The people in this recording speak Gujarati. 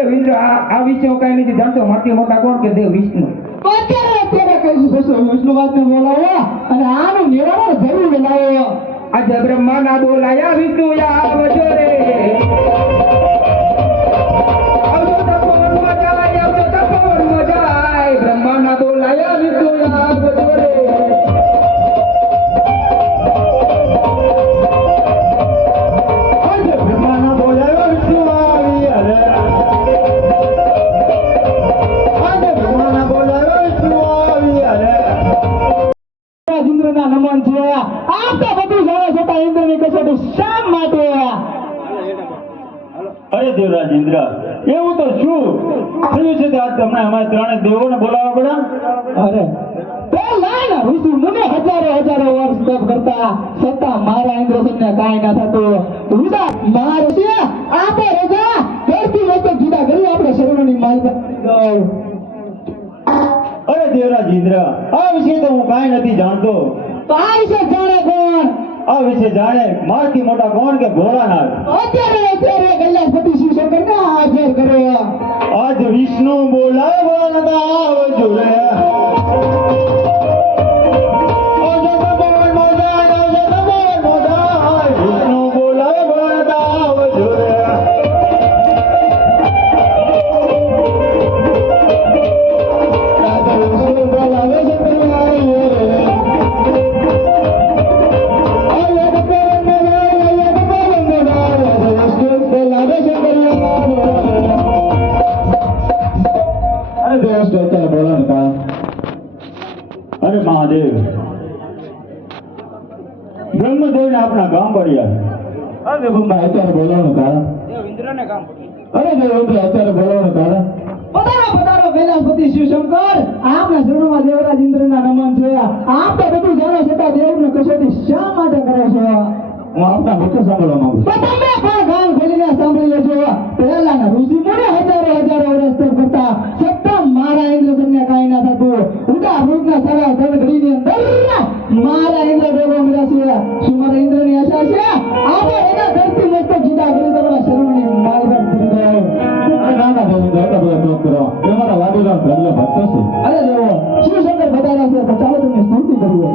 દેવ ઇન્દ્ર આ વિશે હું કઈ નથી જાણતો. માથી મોટા કોણ કે દેવ વિષ્ણુ? અત્યારે કહીશું વિષ્ણુ વાતને બોલાવો અને આનું નિવારણ જરૂર લાવો. આજે બ્રહ્માના બોલાયા વિષ્ણુ આવજો રે. આવજો તપોવનમાં જાય, આવજો તપોવનમાં જાય. બ્રહ્માના બોલાયા વિષ્ણુ આવજો રે. આજે બ્રહ્માના બોલાયો વિષ્ણુ આવી અરે. આજે બ્રહ્માના બોલાયો વિષ્ણુ આવી અરે. ઇન્દ્રના નમન છે. આપ તો બધું જાણે છતાં ઇન્દ્રની કસોટી શા માટે? અરે દેવરાજ ઇન્દ્ર, એવું તો શું થયું છે કે આજ તમને અમારે ત્રણે દેવોને બોલાવવા પડ્યા? અરે પેલા ના ઋષિ મુનિ હજારો વર્ષ તપ કરતા છતાં મારા ઇન્દ્રસનને કાંઈ ના થતું. ઋષા મારે છે આપે રજા કરતી વખતે જુદા કરી આપણે શરણની માલ. અરે દેવરાજ ઇન્દ્ર, આ વિશે તો હું કાંઈ નથી જાણતો. તો આ વિશે જાણે કોણ? આ વિશે જાણે મારથી મોટા કોણ કે ભોળાનાથ? અત્યારે કૈલાસપતિ શિવ શંકર ને હાજર કરો. આજ વિષ્ણુ બોલાય ભોળાનાથ આવજો રે. આવજો તપોવનમાં જાય, આવજો તપોવનમાં જાય. વિષ્ણુ બોલાય ભોળાનાથ આવજો રે. રાધા વિષ્ણુ બોલાવે છે અરે મહાદેવ, બ્રહ્મદેવને આપણા ગામ પડ્યા. અરે ભૂમા અત્યારે બોલાવવાનું કારણ? દેવ ઇન્દ્રને કામ પડ્યું. અરે દેવ ઇન્દ્ર અત્યારે બોલાવવાનું કારણ? પધારો કૈલાસપતિ શિવ શંકર. આપના શરણમાં દેવરાજ ઇન્દ્રના નમન છે. આપ તો બધું જાણો છતાં દેવને કસોટી શા માટે કરો છો? હું આપના મુખ્ય સાંભળવા માંગુ છું. તમે પણ કાન ખોલીને સાંભળી લેજો. પહેલાના ઋષિ મુનિ હજારો વર્ષ તપ કરતા છતાં મારા ઇન્દ્રસનને કાંઈ ના થતું. ઉદા વૃક્ષના સારા ધન ઘડીની અંદર મારા ઇન્દ્ર દેવો મળ્યા છે. શું મારા ઇન્દ્રની આશા છે? આપણે એના ધરતી મસ્તક જુદા કરી તમારા શરણની માલગાટ કરી દો. ના ના દેવ ઇન્દ્ર, એટલા બધા તપ કરો. એ મારા વાડીના ધન્ય ભક્તો છે. અરે દેવો શિવ શંકર બતાવ્યા છે તો ચાલો તમને સ્તુતિ કરીએ.